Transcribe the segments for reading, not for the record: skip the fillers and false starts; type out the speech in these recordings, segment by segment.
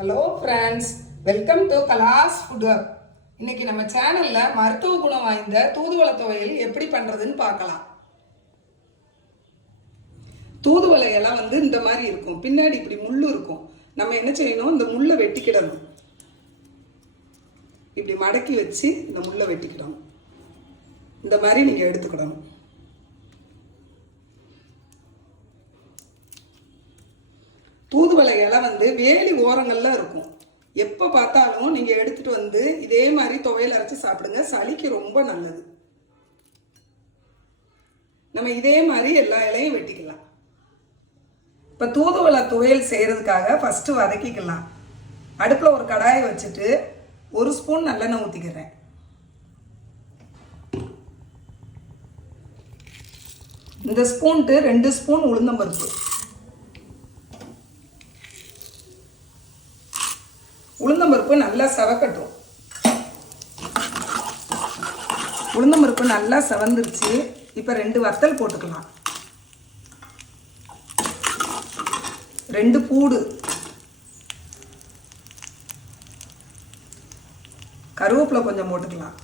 Hello friends, welcome to Kalas food work. இன்னைக்கு நம்ம சேனல்ல மருத்துவ குணம் வாய்ந்த தூதுவளை துவையல் எப்படி பண்றதுன்னு பார்க்கலாம். தூதுவளை எல்லாம் இந்த மாதிரி இருக்கும், பின்னாடி இப்படி முள்ளு இருக்கும். நம்ம என்ன செய்யணும், இந்த முள்ளை வெட்டிக்கிடணும். இப்படி மடக்கி வச்சு இந்த முள்ளை வெட்டிக்கிடணும். இந்த மாதிரி நீங்க எடுத்துக்கிடணும். தூதுவளை இலை வேலி ஓரங்கள்ல இருக்கும். எப்போ பார்த்தாலும் நீங்க எடுத்துட்டு இதே மாதிரி துவையல் அரைச்சி சாப்பிடுங்க. சளிக்கு ரொம்ப நல்லது. நம்ம இதே மாதிரி எல்லா இலையும் வெட்டிக்கலாம். இப்போ தூதுவளை துவையல் செய்யறதுக்காக ஃபர்ஸ்ட் வதக்கிக்கலாம். அடுப்பில் ஒரு கடாயை வச்சுட்டு 1 ஸ்பூன் நல்லெண்ணெய் ஊற்றிக்கிறேன். இந்த ஸ்பூன்ட்டு 2 ஸ்பூன் உளுந்தம்பருப்பு. உளுந்தம்பருப்பு நல்லா செவக்கட்டும். உளுந்தம்பருப்பு நல்லா செவந்துருச்சு. இப்போ 2 வத்தல் போட்டுக்கலாம். 2 பூடு, கருவேப்பிலை கொஞ்சம் போட்டுக்கலாம்.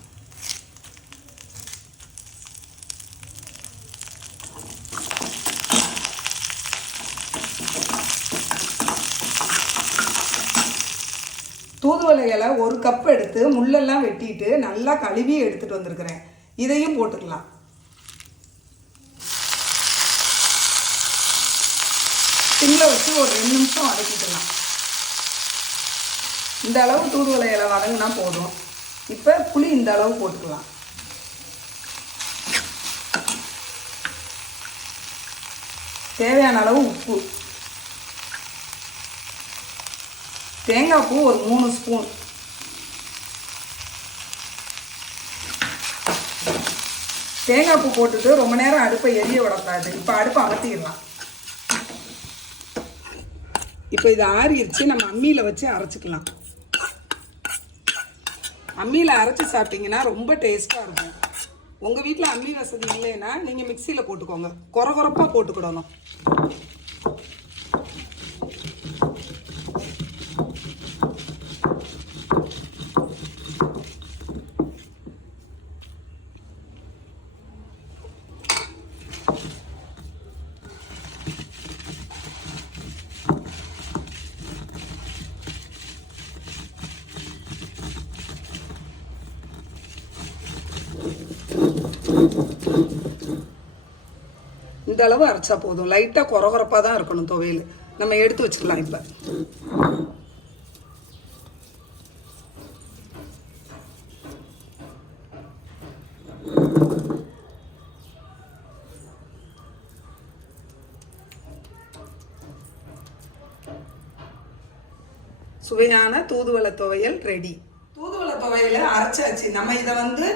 தூதுவளை இலை 1 கப் எடுத்து முள்ளெல்லாம் வெட்டிட்டு நல்லா கழுவி எடுத்துட்டு வந்திருக்கிறேன். இதையும் போட்டுக்கலாம். சிம்ல வச்சு ஒரு 2 நிமிஷம் வதக்கிக்கலாம். இந்த அளவு தூதுவளை இலை வதங்கினா போதும். இப்போ புளி இந்த அளவு போட்டுக்கலாம். தேவையான அளவு உப்பு, தேங்காய் பூ ஒரு 3 ஸ்பூன், தேங்காய் பூ போட்டுட்டு ரொம்ப நேரம் அடுப்பை எரிய விடக்கூடாது. இப்போ அடுப்பை அமர்த்திடலாம். இப்போ இது ஆறிடுச்சு. நம்ம அம்மியில் வச்சு அரைச்சிக்கலாம். அம்மியில் அரைச்சி சாப்பிட்டீங்கன்னா ரொம்ப டேஸ்ட்டாக இருக்கும். உங்கள் வீட்டில் அம்மி வசதி இல்லைன்னா நீங்கள் மிக்சியில் போட்டுக்கோங்க. கொரகொரப்பாக போட்டுக்கிடணும். இந்த அளவு அரைச்சா போதும். லைட்டாக கொரகொரப்பாக தான் இருக்கணும் துவையல். நம்ம எடுத்து வச்சுக்கலாம். இப்போ சுவையான தூதுவளை துவையல் ரெடி. தூதுவளை துவையலை அரைச்சாச்சு. நம்ம இதை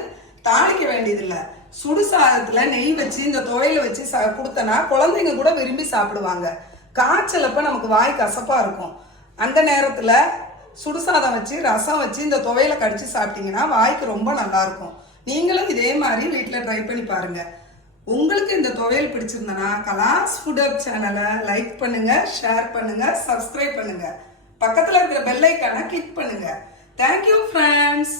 தாளிக்க வேண்டியதில்லை. சுடு சாதத்தில் நெய் வச்சு இந்த துவையில வச்சு கொடுத்தனா குழந்தைங்க கூட விரும்பி சாப்பிடுவாங்க. காய்ச்சலப்ப நமக்கு வாய் கசப்பாக இருக்கும். அந்த நேரத்தில் சுடுசாதம் வச்சு ரசம் வச்சு இந்த துவையில கடிச்சு சாப்பிட்டீங்கன்னா வாய்க்கு ரொம்ப நல்லா இருக்கும். நீங்களும் இதே மாதிரி வீட்டில் ட்ரை பண்ணி பாருங்க. உங்களுக்கு இந்த துவையல் பிடிச்சிருந்தனா கலாஸ் ஃபுட் ஒர்க் சேனலை லைக் பண்ணுங்க, ஷேர் பண்ணுங்க, சப்ஸ்கிரைப் பண்ணுங்க. பக்கத்தில் இருக்கிற பெல் ஐக்கானை கிளிக் பண்ணுங்க. Thank you friends.